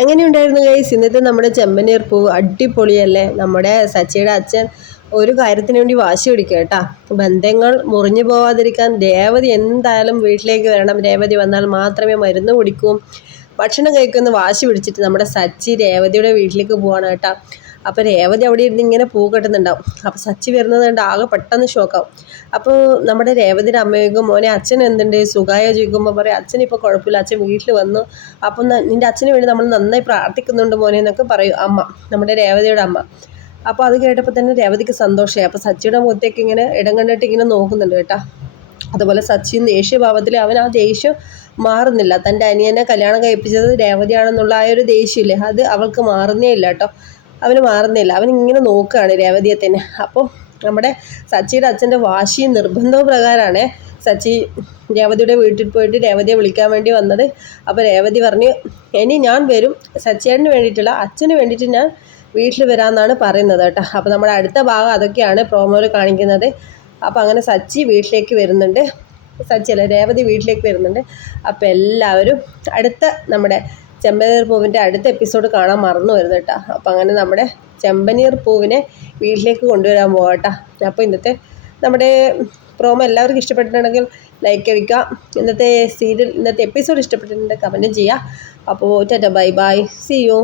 എങ്ങനെയുണ്ടായിരുന്നു ഗൈസ് ഇന്നത്തെ നമ്മുടെ ചെമ്പനീർ പൂവ് അടിപൊളിയല്ലേ? നമ്മുടെ സച്ചിയുടെ അച്ഛൻ ഒരു കാര്യത്തിന് വേണ്ടി വാശി പിടിക്കുക കേട്ടാ. ബന്ധങ്ങൾ മുറിഞ്ഞു പോവാതിരിക്കാൻ രേവതി എന്തായാലും വീട്ടിലേക്ക് വരണം. രേവതി വന്നാൽ മാത്രമേ മരുന്ന് കുടിക്കൂ. ഭക്ഷണം കഴിക്കുമെന്ന് വാശി പിടിച്ചിട്ട് നമ്മുടെ സച്ചി രേവതിയുടെ വീട്ടിലേക്ക് പോവാണ് കേട്ടാ. അപ്പോൾ രേവതി അവിടെ ഇരുന്ന് ഇങ്ങനെ പൂ കെട്ടുന്നുണ്ടാവും. അപ്പോൾ സച്ചി വരുന്നത് കണ്ട് ആകെ പെട്ടെന്ന് ഷോക്കാവും അപ്പോൾ നമ്മുടെ രേവതിയുടെ അമ്മയ്ക്കും മോനെ അച്ഛൻ എന്തുണ്ട്? സുഖമായ ചോദിക്കുമ്പോൾ പറയും അച്ഛൻ ഇപ്പോൾ കുഴപ്പമില്ല. അച്ഛൻ വീട്ടിൽ വന്നു. അപ്പം നിന്റെ അച്ഛന് വേണ്ടി നമ്മൾ നന്നായി പ്രാർത്ഥിക്കുന്നുണ്ട് മോനെ എന്നൊക്കെ പറയും അമ്മ നമ്മുടെ രേവതിയുടെ അമ്മ. അപ്പോൾ അത് കേട്ടപ്പോൾ തന്നെ രേവതിക്ക് സന്തോഷമായി. അപ്പോൾ സച്ചിയുടെ മുഖത്തേക്ക് ഇങ്ങനെ ഇടം കണ്ടിട്ട് ഇങ്ങനെ നോക്കുന്നുണ്ട് കേട്ടോ. അതുപോലെ സച്ചിൻ ദേഷ്യഭാവത്തിൽ അവൻ ആ ദേഷ്യം മാറുന്നില്ല. തന്റെ അനിയനെ കല്യാണം കഴിപ്പിച്ചത് രേവതിയാണെന്നുള്ള ആ ഒരു ദേഷ്യമില്ലേ? അത് അവൾക്ക് മാറുന്നേ ഇല്ല കേട്ടോ. അവന് മാറുന്നില്ല അവൻ ഇങ്ങനെ നോക്കുകയാണ് രേവതിയെ തന്നെ. അപ്പോൾ നമ്മുടെ സച്ചിയുടെ അച്ഛന്റെ വാശി നിർബന്ധവും പ്രകാരമാണ് സച്ചി രേവതിയുടെ വീട്ടിൽ പോയിട്ട് രേവതിയെ വിളിക്കാൻ വേണ്ടി വന്നത്. അപ്പോൾ രേവതി പറഞ്ഞു ഇനി ഞാൻ വരും. സച്ചിയേട്ടന് വേണ്ടിയിട്ടില്ല അച്ഛന് വേണ്ടിയിട്ട് ഞാൻ വീട്ടിൽ വരാമെന്നാണ് പറയുന്നത് കേട്ടോ. അപ്പോൾ നമ്മുടെ അടുത്ത ഭാഗം അതൊക്കെയാണ് പ്രോമോയിൽ കാണിക്കുന്നത്. അപ്പോൾ അങ്ങനെ സച്ചി വീട്ടിലേക്ക് വരുന്നുണ്ട്. സച്ചി അല്ല രേവതി വീട്ടിലേക്ക് വരുന്നുണ്ട്. അപ്പോൾ എല്ലാവരും അടുത്ത നമ്മുടെ ചെമ്പനീർ പൂവിന്റെ അടുത്ത എപ്പിസോഡ് കാണാൻ മറന്നു വരുന്നത് കേട്ടോ. അപ്പോൾ അങ്ങനെ നമ്മുടെ ചെമ്പനീർ പൂവിനെ വീട്ടിലേക്ക് കൊണ്ടുവരാൻ പോകട്ടോ അപ്പോൾ ഇന്നത്തെ നമ്മുടെ പ്രോമോ എല്ലാവർക്കും ഇഷ്ടപ്പെട്ടിട്ടുണ്ടെങ്കിൽ ലൈക്ക് അടിക്കുക. ഇന്നത്തെ സീരിയൽ ഇന്നത്തെ എപ്പിസോഡ് ഇഷ്ടപ്പെട്ടിട്ടുണ്ടെങ്കിൽ കമന്റും ചെയ്യുക. അപ്പോൾ tata bye bye see you